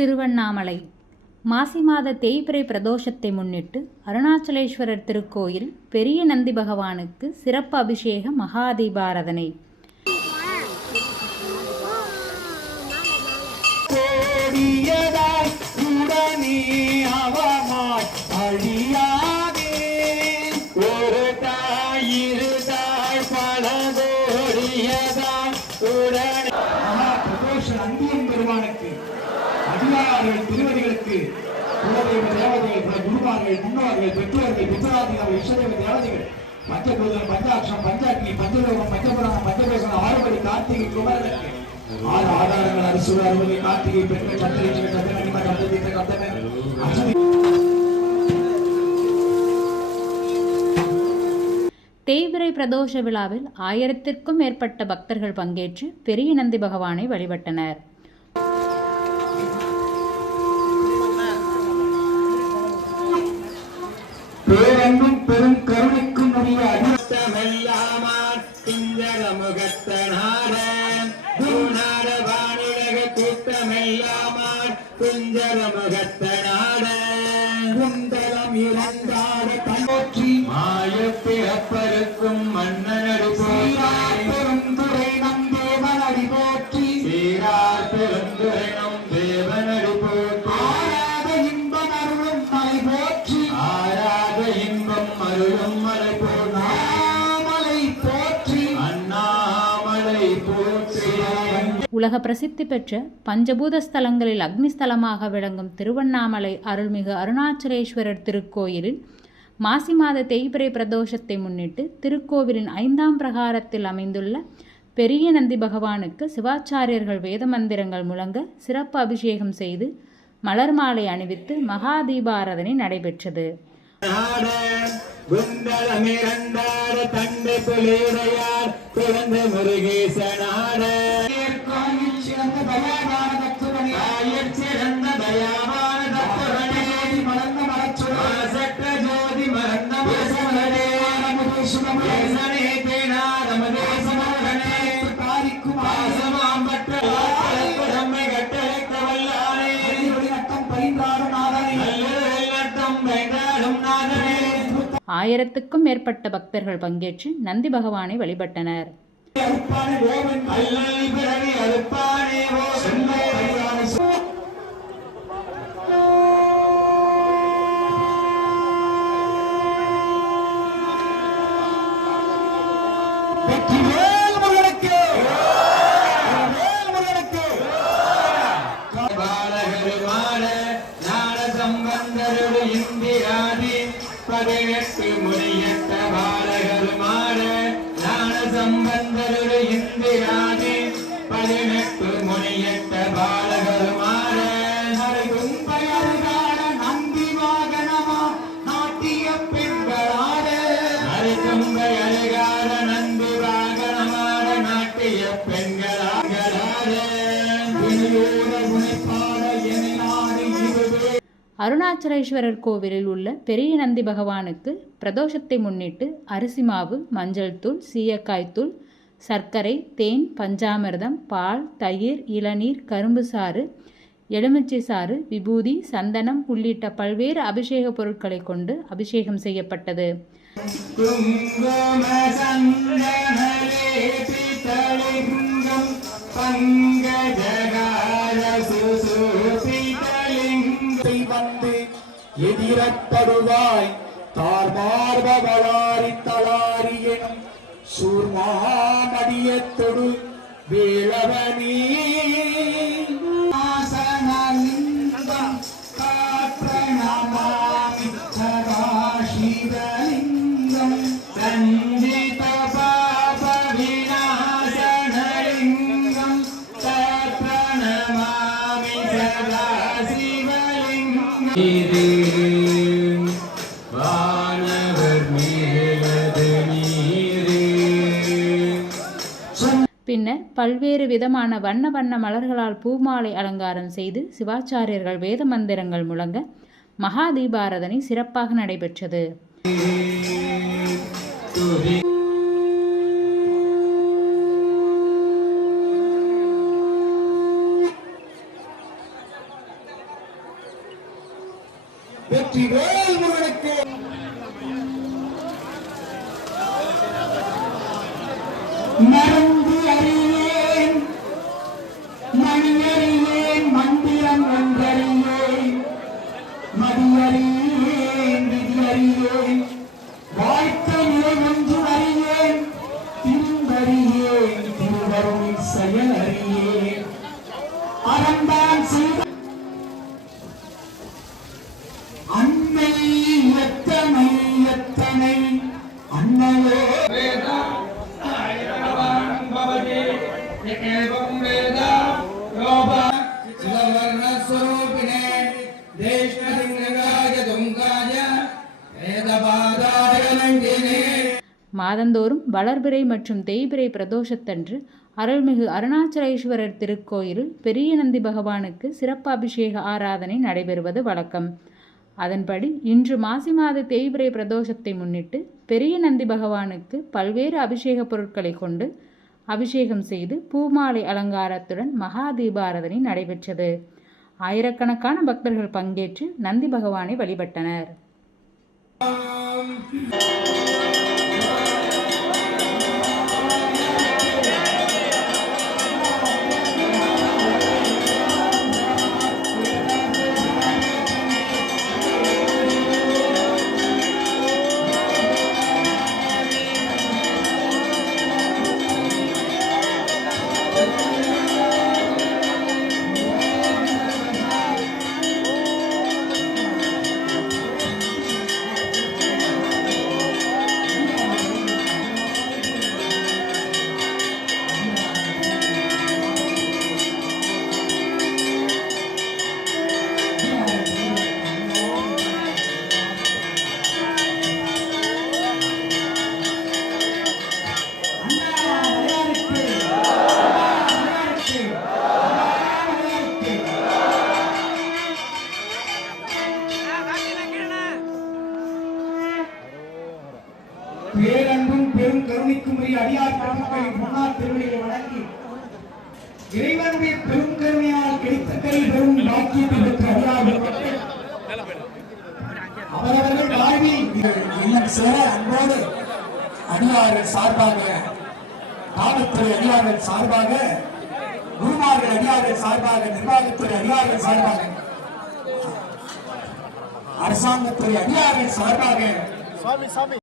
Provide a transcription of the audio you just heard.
திருவண்ணாமலை மாசி மாத தேய்பிறை பிரதோஷத்தை முன்னிட்டு அருணாச்சலேஸ்வரர் திருக்கோயில் பெரிய நந்தி பகவானுக்கு சிறப்பு அபிஷேக மகாதீபாராதனை. அடியார்கள் திருவடிகளுக்கு குலதெய்வ தேவதைகள், குருமார்கள், முன்னோர்கள், பெற்றோர்கள், பித்தராதிகள், இஷ்டதெய்வ தேவதைகள், பஞ்சபூதம், பஞ்சாட்சம், பஞ்சாக்னி, பஞ்சலோகம், பஞ்சபுராணம், பஞ்சபேசனம், ஆறுபடி, கார்த்திகை, குமரனுக்கு ஆறு ஆதாரங்கள் அரசு அறுபது கார்த்திகை பெண்கள் சந்திரிச்சு சந்திரனிமா சந்திரித்த கத்தமே அசதி. தேய்பிறை பிரதோஷ விழாவில் 1000த்திற்கும் மேற்பட்ட பக்தர்கள் பங்கேற்று பெரிய நந்தி பகவானை வழிபட்டனர். பேரன்பும் பெரும் கருணைக்கும் உரிய அடித்தமெல்லாமான் திங்கள முகத்தனார பூநாட வானிலக கூட்டமெல்லாமான் குஞ்சர முகத்தனாட குண்டலம் இறந்தாட தன்னோற்றி மாய பிறப்பருக்கும் மன்னனடி போற்றி பெருந்துரை நம் தேவனடி போற்றி சீரார் பெருந்துரை நம் தேவனடி போற்றி ஆராத இன்பம் அருளும் மலை போற்றி ஆராத இன்பம் அருளும் மலை போற்றி அண்ணாமலை போற்றி. உலக பிரசித்தி பெற்ற பஞ்சபூத ஸ்தலங்களில் அக்னிஸ்தலமாக விளங்கும் திருவண்ணாமலை அருள்மிகு அருணாச்சலேஸ்வரர் திருக்கோயிலில் மாசி மாத தேய்பிறை பிரதோஷத்தை முன்னிட்டு திருக்கோவிலின் 5ஆம் பிரகாரத்தில் அமைந்துள்ள பெரிய நந்தி பகவானுக்கு சிவாச்சாரியர்கள் வேத மந்திரங்கள் முழங்க சிறப்பு அபிஷேகம் செய்து மலர் மாலை அணிவித்து மகாதீபாராதனை நடைபெற்றது. ஆயிரத்துக்கும் மேற்பட்ட பக்தர்கள் பங்கேற்று நந்தி பகவானை வழிபட்டனர். பதினெட்டு முனியத்த பாலகர் மாற ஞான சம்பந்தருடைய இந்திராதி 18 முனியத்த பாலகர் மாற நந்தி வாகனமா நாட்டிய பெண்களாட அரைக்கும்பை அழகார நந்தி வாகனமாட நாட்டிய பெண்களாக உனைப்பாட என நாடு இதுவே. அருணாச்சலேஸ்வரர் கோவிலில் உள்ள பெரிய நந்தி பகவானுக்கு பிரதோஷத்தை முன்னிட்டு அரிசி மாவு, மஞ்சள் தூள், சீயக்காய் தூள், சர்க்கரை, தேன், பஞ்சாமிர்தம், பால், தயிர், இளநீர், கரும்பு சாறு, எலுமிச்சை சாறு, விபூதி, சந்தனம் உள்ளிட்ட பல்வேறு அபிஷேக பொருட்களை கொண்டு அபிஷேகம் செய்யப்பட்டது. வந்து எதிரப்படுவாய் தார்மார்பவளாரி தளாரி எனும் சூர்மாமடியத்தொடு வேளவனே ஆசனலிங்கம் காற்றணமாமி சதாசிவலிங்கம் சஞ்சித பாப விநாசனலிங்கம் காற்றணமாமி சதாசிவலிங்கம். பின்னர் பல்வேறு விதமான வண்ண வண்ண மலர்களால் பூமாலை அலங்காரம் செய்து சிவாச்சாரியர்கள் வேத மந்திரங்கள் முழங்க மகாதீபாராதனை சிறப்பாக நடைபெற்றது. மருந்து அறியேன் மணியறியேன் மந்திரம் ஒன்றறியேன் மதியறியேன் விதியறியேன் வாழ்க்கை நிலை ஒன்று அறியேன் திருந்தறியேன் திருவருள் செயல் அறியேன் அறந்தான் செய்த அன்னை எத்தனை எத்தனை அன்னையோ மாதந்தோறும் வளர்பிறை மற்றும் தேய்பிறை பிரதோஷத்தன்று அருள்மிகு அருணாச்சலேஸ்வரர் திருக்கோயிலில் பெரிய நந்தி பகவானுக்கு சிறப்பு அபிஷேக ஆராதனை நடைபெறுவது வழக்கம். அதன்படி இன்று மாசி மாத தேய்பிறை பிரதோஷத்தை முன்னிட்டு பெரிய நந்தி பகவானுக்கு பல்வேறு அபிஷேக பொருட்களை கொண்டு அபிஷேகம் செய்து பூமாலை அலங்காரத்துடன் மகா தீபாராதனை நடைபெற்றது. ஆயிரக்கணக்கான பக்தர்கள் பங்கேற்று நந்தி பகவானை வழிபட்டனர். பேரன்பும் பெரும் கருணைக்குரிய அடியார் பெருமக்களை முன்னாள் திருவடியை வழங்கி இறைவனுடைய பெரும் கருணையால் கிடைத்த கை பெரும் பாக்கியத்தை பெற்ற அடியார்கள் அவரவர்கள் வாழ்வில் இல்லம் சேர அன்போடு அடியார்கள் சார்பாக காவல்துறை அடியார்கள் சார்பாக குருமார்கள் அடியார்கள் சார்பாக நிர்வாகத்துறை அடியார்கள் சார்பாக அரசாங்கத்துறை அடியார்கள் சார்பாக